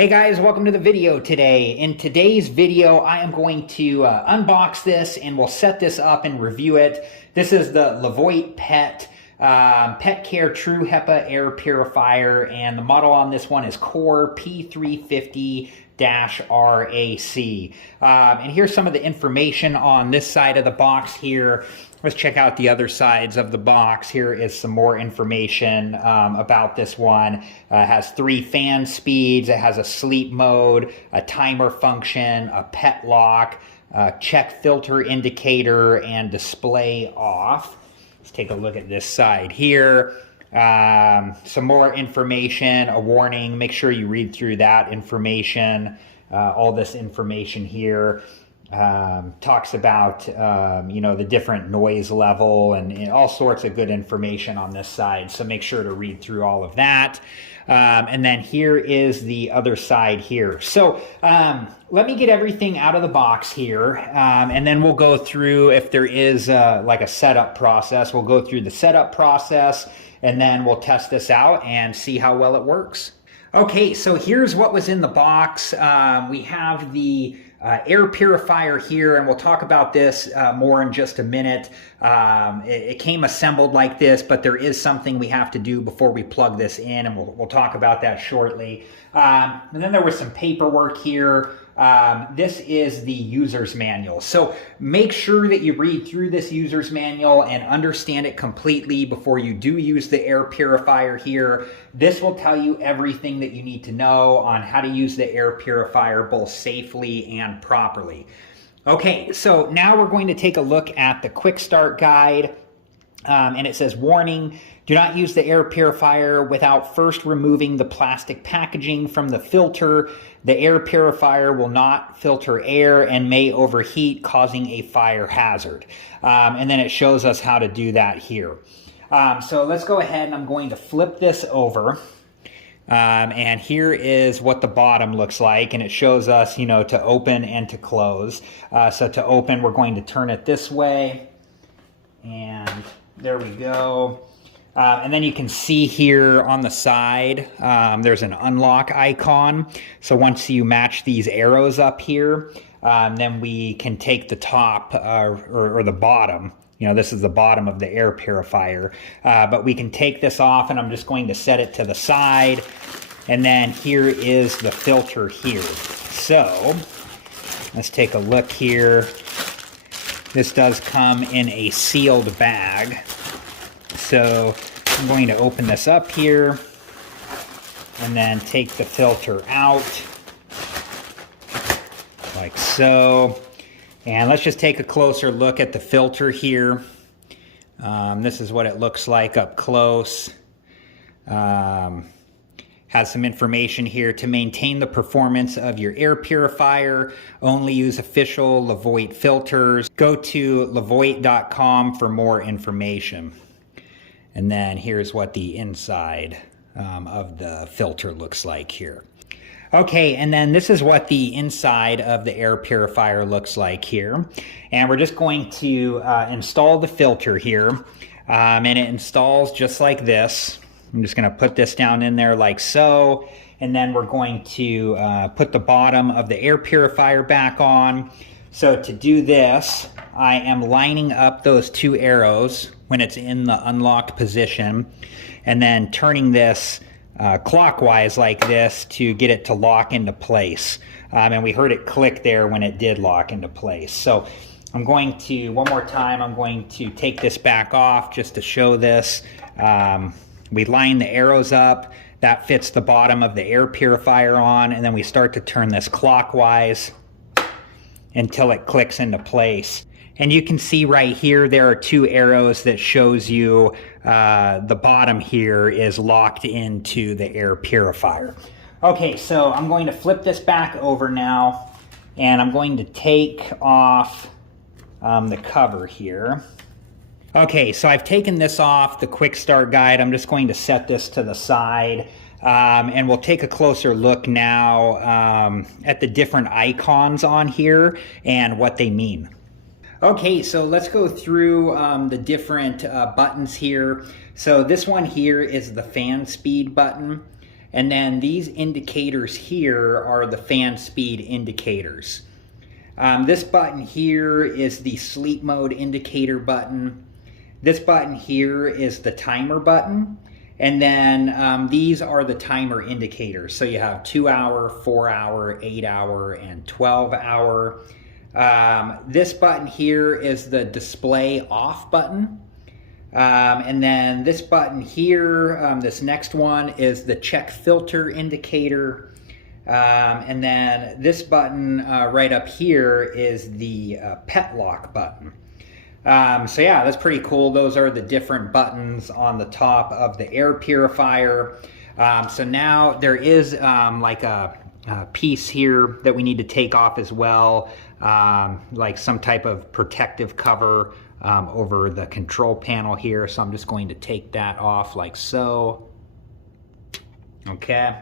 Hey guys, welcome to the video today. In today's video, I am going to unbox this and we'll set this up and review it. This is the Levoit Pet Care True HEPA Air Purifier, and the model on this one is Core P350-RAC. And here's some of the information on this side of the box here. Let's check out the other sides of the box. Here is some more information about this one. It has 3 fan speeds. It has a sleep mode, a timer function, a pet lock, check filter indicator, and display off. Let's take a look at this side here. Some more information, a warning. Make sure you read through that information. All this information here talks about the different noise level and all sorts of good information on this side, so make sure to read through all of that. And then here is the other side here. So let me get everything out of the box here, and then we'll go through, if there is like a setup process, we'll go through the setup process, and then we'll test this out and see how well it works. Okay, so here's what was in the box. We have the air purifier here, and we'll talk about this more in just a minute. It came assembled like this, but there is something we have to do before we plug this in, and we'll talk about that shortly. And then there was some paperwork here. This is the user's manual. So make sure that you read through this user's manual and understand it completely before you do use the air purifier here. This will tell you everything that you need to know on how to use the air purifier both safely and properly. Okay, so now we're going to take a look at the quick start guide. And it says, warning, do not use the air purifier without first removing the plastic packaging from the filter. The air purifier will not filter air and may overheat, causing a fire hazard. And then it shows us how to do that here. So let's go ahead, and I'm going to flip this over. And here is what the bottom looks like, and it shows us, to open and to close. So to open, we're going to turn it this way, and there we go. And then you can see here on the side, there's an unlock icon. So once you match these arrows up here, then we can take the top or the bottom. This is the bottom of the air purifier. But we can take this off, and I'm just going to set it to the side. And then here is the filter here. So let's take a look here. This does come in a sealed bag. So I'm going to open this up here and then take the filter out like so. And let's just take a closer look at the filter here. This is what it looks like up close. Has some information here. To maintain the performance of your air purifier, only use official Levoit filters. Go to levoit.com for more information. And then here's what the inside of the filter looks like here. Okay, and then this is what the inside of the air purifier looks like here. And we're just going to install the filter here. And it installs just like this. I'm just going to put this down in there like so. And then we're going to put the bottom of the air purifier back on. So to do this, I am lining up those 2 arrows when it's in the unlocked position, and then turning this clockwise like this to get it to lock into place. And we heard it click there when it did lock into place. So I'm going to, one more time, I'm going to take this back off just to show this. We line the arrows up. That fits the bottom of the air purifier on, and then we start to turn this clockwise until it clicks into place. And you can see right here, there are 2 arrows that shows you the bottom here is locked into the air purifier. Okay, so I'm going to flip this back over now, and I'm going to take off the cover here. Okay, so I've taken this off the quick start guide. I'm just going to set this to the side. And we'll take a closer look now at the different icons on here and what they mean. Okay, so let's go through the different buttons here. So this one here is the fan speed button. And then these indicators here are the fan speed indicators. This button here is the sleep mode indicator button. This button here is the timer button. And then these are the timer indicators. So you have 2 hour, 4 hour, 8 hour, and 12 hour. This button here is the display off button. And then this button here, this next one is the check filter indicator. And then this button right up here is the pet lock button. So yeah, that's pretty cool. Those are the different buttons on the top of the air purifier. So now there is like a piece here that we need to take off as well, like some type of protective cover over the control panel here. So I'm just going to take that off like so. Okay,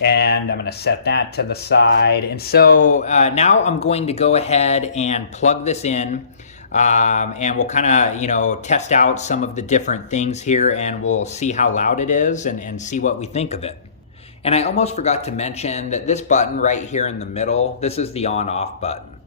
and I'm going to set that to the side. And so now I'm going to go ahead and plug this in. And we'll kind of, you know, test out some of the different things here, and we'll see how loud it is and see what we think of it. And I almost forgot to mention that this button right here in the middle, this is the on-off button.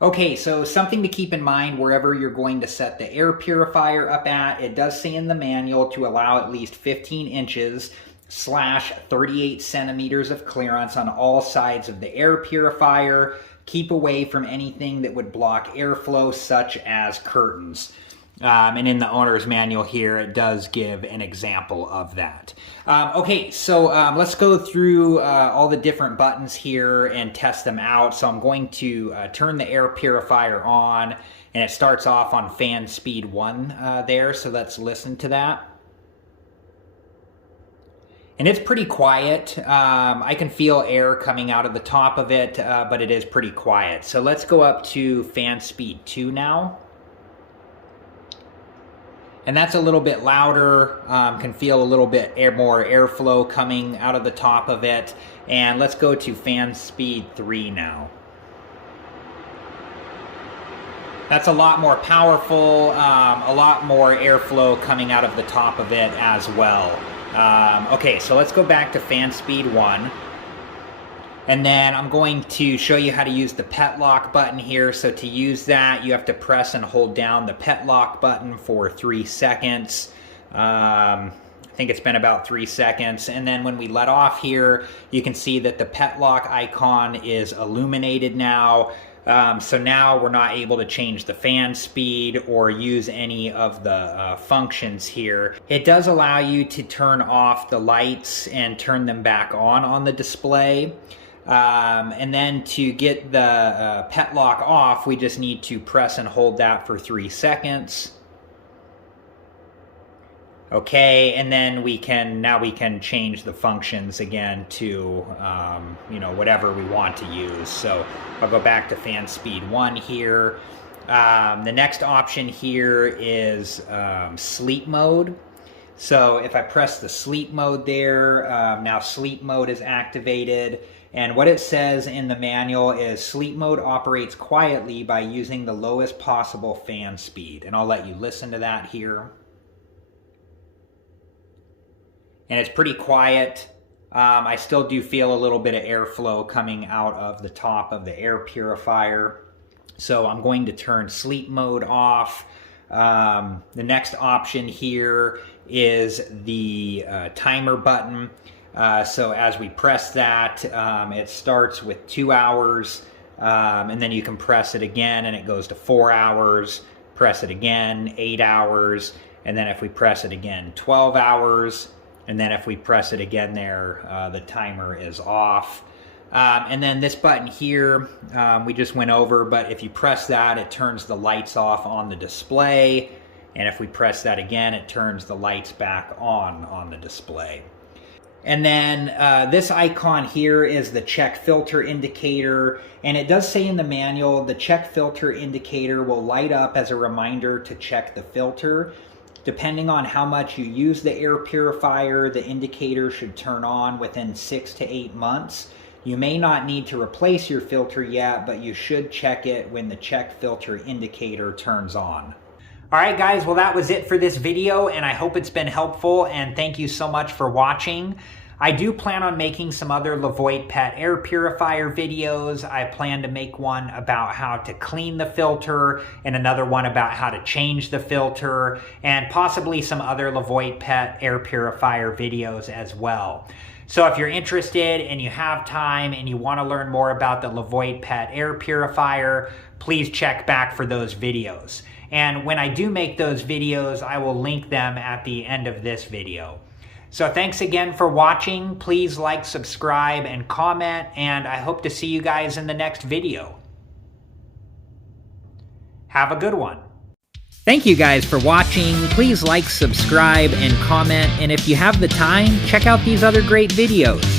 Okay, so something to keep in mind wherever you're going to set the air purifier up at, it does say in the manual to allow at least 15 inches / 38 centimeters of clearance on all sides of the air purifier. Keep away from anything that would block airflow, such as curtains. And in the owner's manual here, it does give an example of that. Okay, so let's go through all the different buttons here and test them out. So I'm going to turn the air purifier on, and it starts off on fan speed 1 there. So let's listen to that. And it's pretty quiet. I can feel air coming out of the top of it, but it is pretty quiet. So let's go up to fan speed 2 now. And that's a little bit louder, can feel a little bit more airflow coming out of the top of it. And let's go to fan speed 3 now. That's a lot more powerful, a lot more airflow coming out of the top of it as well. Okay, so let's go back to fan speed 1. And then I'm going to show you how to use the pet lock button here. So to use that, you have to press and hold down the pet lock button for 3 seconds. I think it's been about 3 seconds. And then when we let off here, you can see that the pet lock icon is illuminated now. So now we're not able to change the fan speed or use any of the functions here. It does allow you to turn off the lights and turn them back on the display. And then to get the pet lock off, we just need to press and hold that for 3 seconds. Okay, and then we can change the functions again to you know, whatever we want to use. So I'll go back to fan speed 1 here. The next option here is sleep mode. So if I press the sleep mode there, now sleep mode is activated. And what it says in the manual is sleep mode operates quietly by using the lowest possible fan speed. And I'll let you listen to that here. And it's pretty quiet. I still do feel a little bit of airflow coming out of the top of the air purifier. So I'm going to turn sleep mode off. The next option here is the timer button. So as we press that, it starts with 2 hours, and then you can press it again and it goes to 4 hours, press it again, 8 hours, and then if we press it again, 12 hours, and then if we press it again there, the timer is off. And then this button here, we just went over, but if you press that, it turns the lights off on the display. And if we press that again, it turns the lights back on the display. And then this icon here is the check filter indicator. And it does say in the manual, the check filter indicator will light up as a reminder to check the filter. Depending on how much you use the air purifier, the indicator should turn on within 6 to 8 months. You may not need to replace your filter yet, but you should check it when the check filter indicator turns on. All right, guys, well, that was it for this video, and I hope it's been helpful, and thank you so much for watching. I do plan on making some other Levoit pet air purifier videos. I plan to make one about how to clean the filter and another one about how to change the filter, and possibly some other Levoit pet air purifier videos as well. So if you're interested and you have time and you want to learn more about the Levoit pet air purifier, please check back for those videos. And when I do make those videos, I will link them at the end of this video. So thanks again for watching. Please like, subscribe, and comment, and I hope to see you guys in the next video. Have a good one. Thank you guys for watching. Please like, subscribe, and comment, and if you have the time, check out these other great videos.